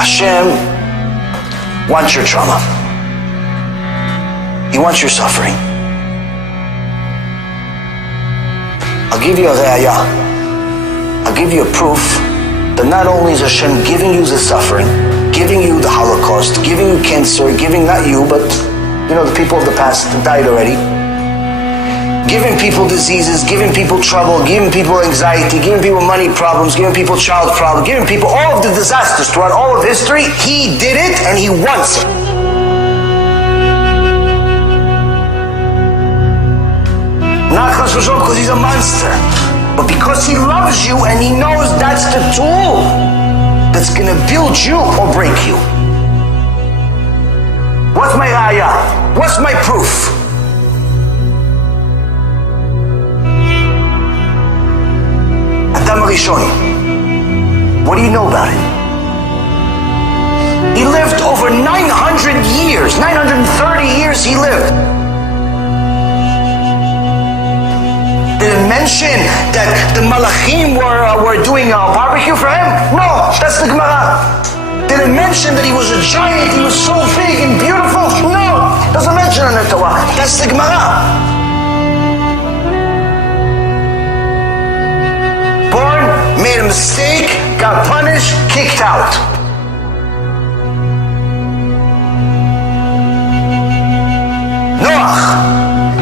Hashem wants your trauma. He wants your suffering. I'll give you a re'ayah. I'll give you a proof that not only is Hashem giving you the suffering, giving you the Holocaust, giving you cancer, giving not you, but the people of the past that died already, giving people diseases, giving people trouble, giving people anxiety, giving people money problems, giving people child problems, giving people all of the disasters throughout all of history. He did it and He wants it. Not because He's a monster, but because He loves you and He knows that's the tool that's going to build you or break you. What's my raya? What's my proof? Adam Rishon. What do you know about it? He lived over 900 years, 930 years he lived. Did it mention that the Malachim were doing a barbecue for him? No, that's the Gemara. Did it mention that he was a giant, he was so big and beautiful? No, doesn't mention in the Torah. That's the Gemara. Born, made a mistake, got punished, kicked out. Noah.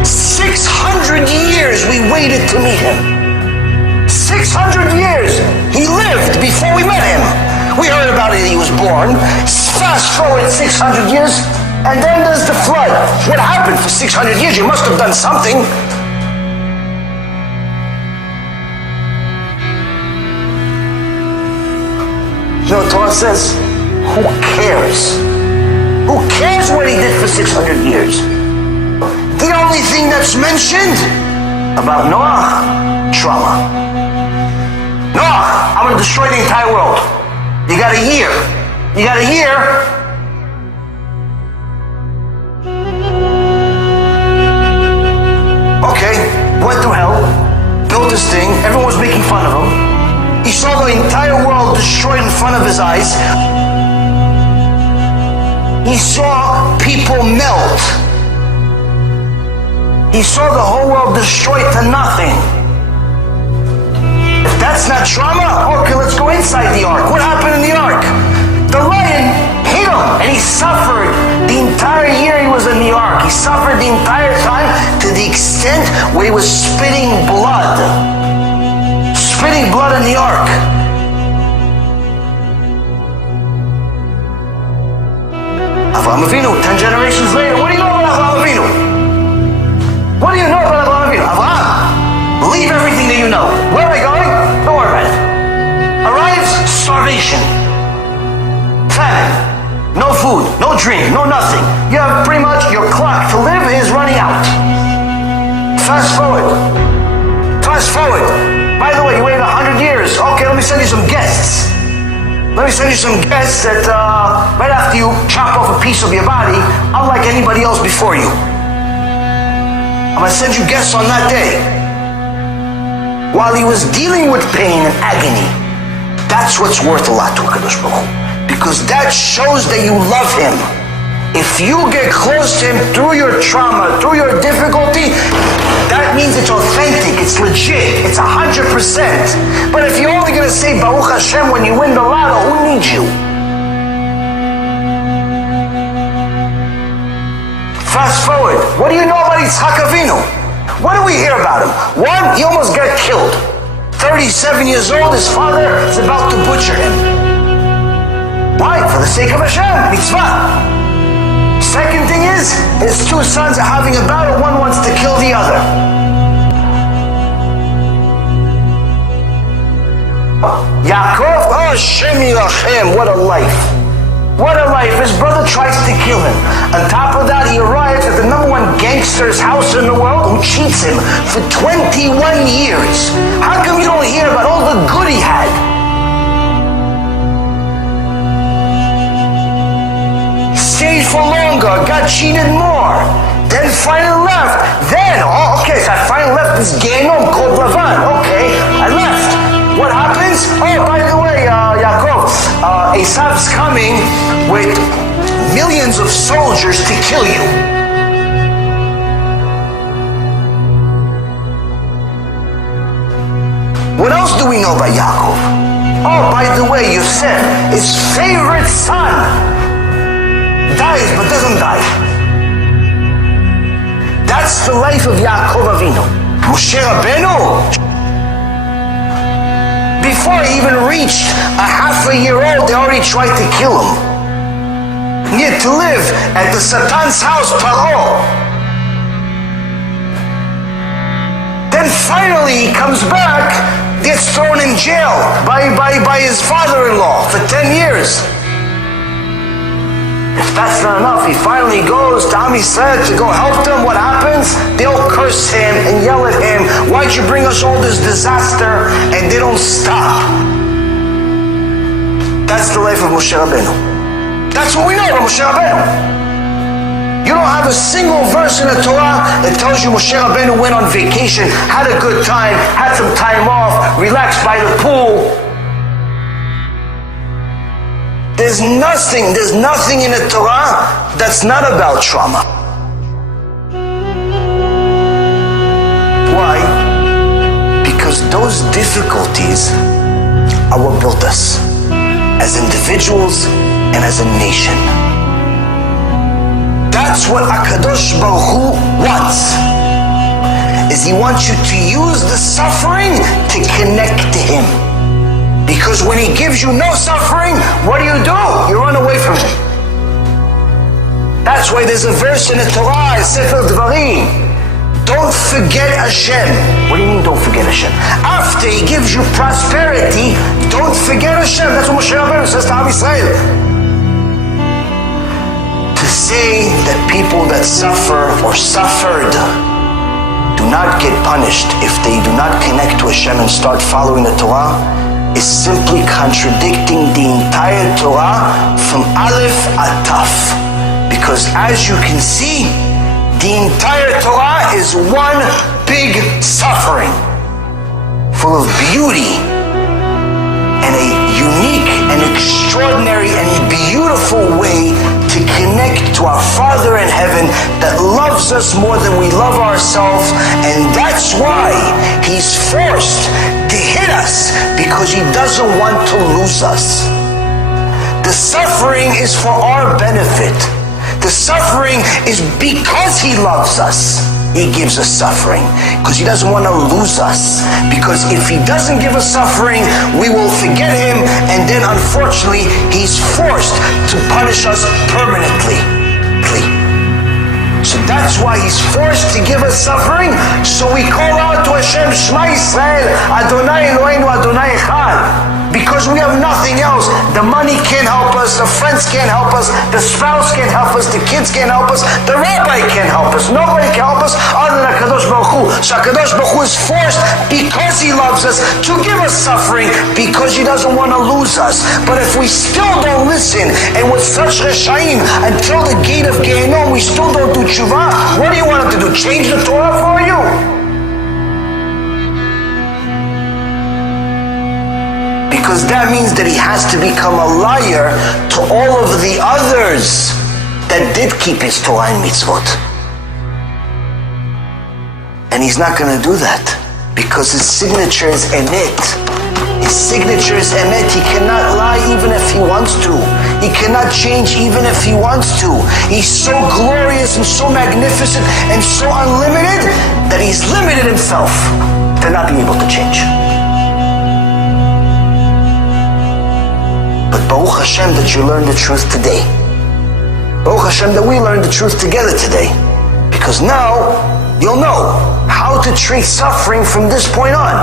600 years we waited to meet him. 600 years he lived before we met him. We heard about it, he was born. Fast forward 600 years, and then there's the flood. What happened for 600 years? You must have done something. You know what Torah says? Who cares? Who cares what he did for 600 years? The only thing that's mentioned about Noah, trauma. Noah, I'm going to destroy the entire world. You got a year. You got a year. Okay, went through hell, built this thing, everyone was making fun of him. He saw the entire world destroyed in front of his eyes. He saw people melt. He saw the whole world destroyed to nothing. If that's not trauma, okay, let's go inside the ark. What happened in the ark? The lion hit him, and he suffered the entire year he was in the ark. He suffered the entire time to the extent where he was spitting blood. Spitting blood in the ark. Avraham Avinu, 10 generations later, what do you know about Avraham Avinu? What do you know about Avraham Avinu? Avraham, believe everything that you know. Where am I going? Don't worry about it. Arrives, starvation. Famine. No food, no drink, no nothing. You have pretty much your clock to live is running out. Fast forward. Fast forward. By the way, you waited 100 years. Okay, let me send you some guests. Let me send you some guests that right after you chop off a piece of your body, unlike anybody else before you. I'm going to send you guests on that day. While he was dealing with pain and agony, that's what's worth a lot to HaKadosh Baruch Hu. Because that shows that you love him. If you get close to him through your trauma, through your difficulty, that means it's authentic, it's legit, it's 100%. But if you're only going to say Baruch Hashem when you win the lotto, who needs you? Fast forward, what do you know about Yitzhak Avinu? What do we hear about him? One, he almost got killed. 37 years old, his father is about to butcher him. Why? For the sake of Hashem, mitzvah. Second thing is, his two sons are having a battle, one wants to kill the other. Yaakov, oh Hashem Yirachem, what a life. What a life. His brother tries to kill him. On top of that, he arrives at the #1 gangster's house in the world who cheats him for 21 years. How come you don't hear about all the good he had? Stayed for longer, got cheated more. Then finally left. Then, okay, so I finally left this Genom called Lavan. Okay, I left. What happens? Oh, by the way, Yaakov, Esav's coming with millions of soldiers to kill you. What else do we know about Yaakov? Oh, by the way, Yosef, his favorite son, dies but doesn't die. That's the life of Yaakov Avinu. Moshe Rabbeinu, before he even reached a half a year old, they already tried to kill him. He had to live at the Satan's house, Paro. Then finally he comes back, gets thrown in jail by his father-in-law for 10 years. If that's not enough, he finally goes to Am Yisrael to go help them. What happens? They'll curse him and yell at him. Why'd you bring us all this disaster? And they don't stop. That's the life of Moshe Rabbeinu. That's what we know about Moshe Rabbeinu. You don't have a single verse in the Torah that tells you Moshe Rabbeinu went on vacation, had a good time, had some time off, relaxed by the pool. There's nothing in the Torah that's not about trauma. Why? Because those difficulties are what built us as individuals and as a nation. That's what HaKadosh Baruch Hu wants. Is he wants you to use the suffering to connect to him. Because when he gives you no suffering, what do? You run away from him. That's why there's a verse in the Torah, Sefer Dvarim. Don't forget Hashem. What do you mean don't forget Hashem? After he gives you prosperity, don't forget Hashem. That's what Moshe Rabbeinu says to Am Yisrael. To say that people that suffer or suffered do not get punished if they do not connect to Hashem and start following the Torah is simply contradicting the entire Torah from Aleph ad Taf. Because as you can see, the entire Torah is one big suffering, full of beauty and a unique and extraordinary and beautiful way to connect to our Father in heaven that loves us more than we love ourselves. And that's why he's forced to hit us, because he doesn't want to lose us. The suffering is for our benefit. The suffering is because he loves us. He gives us suffering because he doesn't want to lose us. Because if he doesn't give us suffering, we will forget him, and then unfortunately he's forced to punish us permanently. So that's why he's forced to give us suffering. So we call out to Hashem, Shema Yisrael, Adonai Eloheinu, Adonai Echad. Because we have nothing else. The money can't help us, the friends can't help us, the spouse can't help us, the kids can't help us, the rabbi can't help us, nobody can help us other than HaKadosh Baruch Hu. So HaKadosh Baruch Hu is forced, because he loves us, to give us suffering, because he doesn't want to lose us. But if we still don't listen, and with such reshaim, until the gate of Gehenom, we still don't do tshuva, what do you want him to do? Change the Torah for you? Because that means that he has to become a liar to all of the others that did keep his Torah and mitzvot. And he's not going to do that, because his signature is emet. His signature is emet. He cannot lie even if he wants to. He cannot change even if he wants to. He's so glorious and so magnificent and so unlimited that he's limited himself to not being able to change. But Baruch Hashem that you learned the truth today. Baruch Hashem that we learned the truth together today. Because now you'll know how to treat suffering from this point on.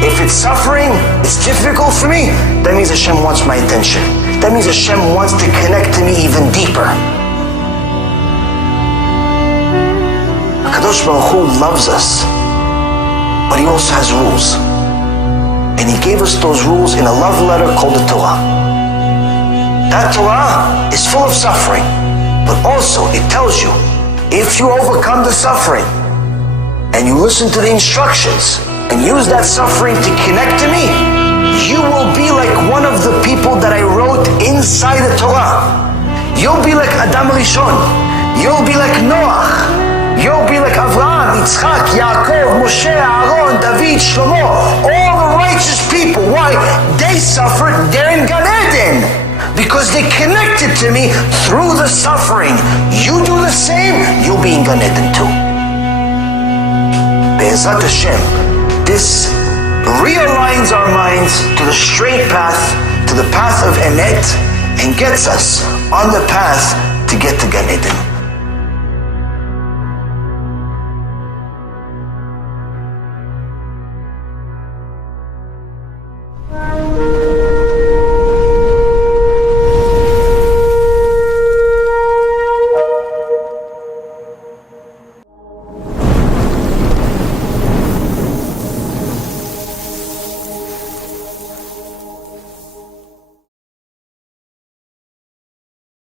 If it's suffering, it's difficult for me, that means Hashem wants my attention. That means Hashem wants to connect to me even deeper. HaKadosh Baruch Hu loves us, but he also has rules. And he gave us those rules in a love letter called the Torah. That Torah is full of suffering, but also it tells you, if you overcome the suffering and you listen to the instructions and use that suffering to connect to me, you will be like one of the people that I wrote You'll be like Adam Rishon. You'll be like Noach. You'll be like Avraham, Yitzchak, Yaakov, Moshe, Aaron, David, Shlomo, all the righteous people. Why? They suffered, they're in Gan Eden. Because they connected to me through the suffering. You do the same, you'll be in Gan Eden too. Be'ezrat Hashem, this realigns our minds to the straight path, to the path of Emet, and gets us on the path to get to Gan Eden.